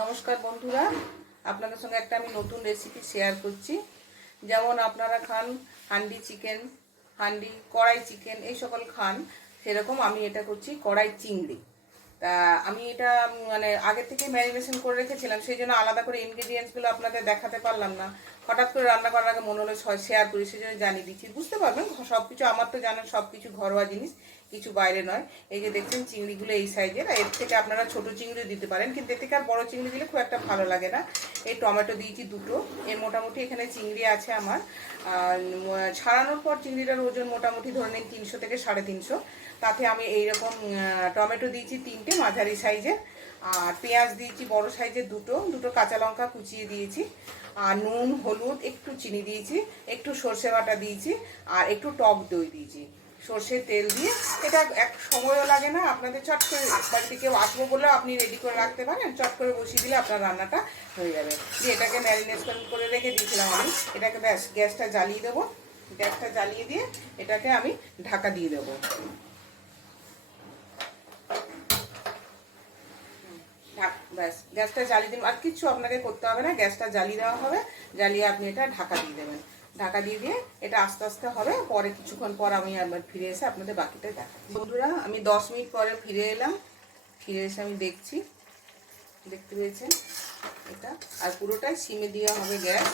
নমস্কার বন্ধুরা, আপনাদের সঙ্গে একটা আমি নতুন রেসিপি শেয়ার করছি। যেমন আপনারা খান হান্ডি চিকেন, কড়াই চিকেন এই সকল খান, সেরকম আমি এটা করছি কড়াই চিংড়ি। তা আমি এটা মানে আগে থেকে ম্যারিনেশন করে রেখেছিলাম, সেই জন্য আলাদা করে ইনগ্রেডিয়েন্টসগুলো আপনাদের দেখাতে পারলাম না। হঠাৎ করে রান্না করার আগে মনে হলো শেয়ার করি, সেই জন্য জানিয়ে দিচ্ছি। বুঝতে পারবেন সব কিছু, আমার তো জানেন সব কিছু ঘরোয়া জিনিস, কিছু বাইরে নয়। এই যে দেখছেন চিংড়িগুলো এই সাইজের, এর থেকে আপনারা ছোট চিংড়ি দিতে পারেন, কিন্তু এর থেকে আর বড় চিংড়ি দিলে খুব একটা ভালো লাগে না। এই টমেটো দিয়েছি দুটো, এর মোটামুটি এখানে চিংড়ি আছে আমার ছাড়ানোর পর চিংড়িটার ওজন মোটামুটি ধরে নিন 300 থেকে 350। তাতে আমি এইরকম টমেটো দিয়েছি 3টে মাঝারি সাইজের, আর পেঁয়াজ দিয়েছি বড় সাইজের দুটো কাঁচা লঙ্কা কুচিয়ে দিয়েছি, আর নুন হলুদ একটু চিনি দিয়েছি, একটু সর্ষে বাটা দিয়েছি, আর একটু টক দই দিয়েছি, সর্ষের তেল দিয়ে। এটা এক সময়ও লাগে না, আপনাদের চট করে বাড়িতে কেউ আসবো বলে আপনি রেডি করে রাখতে পারেন, চট করে বসিয়ে দিলে আপনার রান্নাটা হয়ে যাবে। দিয়ে এটাকে ম্যারিনেশন করে রেখে দিয়েছিলাম আমি। এটাকে ব্যাস গ্যাসটা জ্বালিয়ে দেবো, গ্যাসটা জ্বালিয়ে দিয়ে এটাকে আমি ঢাকা দিয়ে দেবো। ব্যাস গ্যাসটা জ্বালিয়ে দিন, আর কিছু আপনাকে করতে হবে না, গ্যাসটা জ্বালিয়ে দেওয়া হবে। জ্বালিয়ে আপনি এটা ঢাকা দিয়ে দেবেন। ঢাকা দিয়ে দিয়ে এটা আস্তে আস্তে হবে, পরে কিছুক্ষণ পর আমি আবার ফিরে এসে আপনাদের বাকিটা দেখাচ্ছি। বন্ধুরা, আমি 10 মিনিট পরে ফিরে এলাম। ফিরে এসে আমি দেখছি, দেখতে পেয়েছেন এটা, আর পুরোটাই সিমে দেওয়া হবে গ্যাস।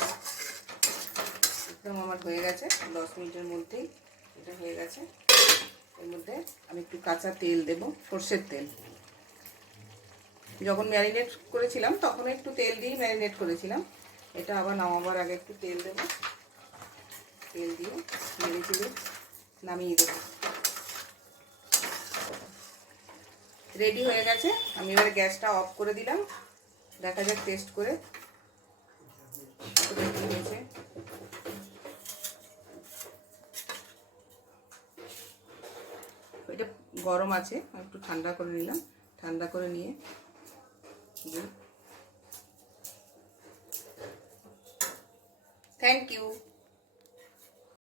একদম আমার হয়ে গেছে, 10 মিনিটের মধ্যেই এটা হয়ে গেছে। এর মধ্যে আমি একটু কাঁচা তেল দেব, সর্ষের তেল। যখন ম্যারিনেট করেছিলাম তখন একটু তেল দিয়ে ম্যারিনেট করেছিলাম। এটা আবার নামাবার আগে একটু তেল দেবো, তেল দিয়ে নেড়ে চেড়ে নামিয়ে দেবো। রেডি হয়ে গেছে, আমি এবারে গ্যাসটা অফ করে দিলাম। দেখা যাক টেস্ট করে। এটা গরম আছে, একটু ঠান্ডা করে নিলাম। ঠান্ডা করে নিয়ে থ্যাংক ইউ।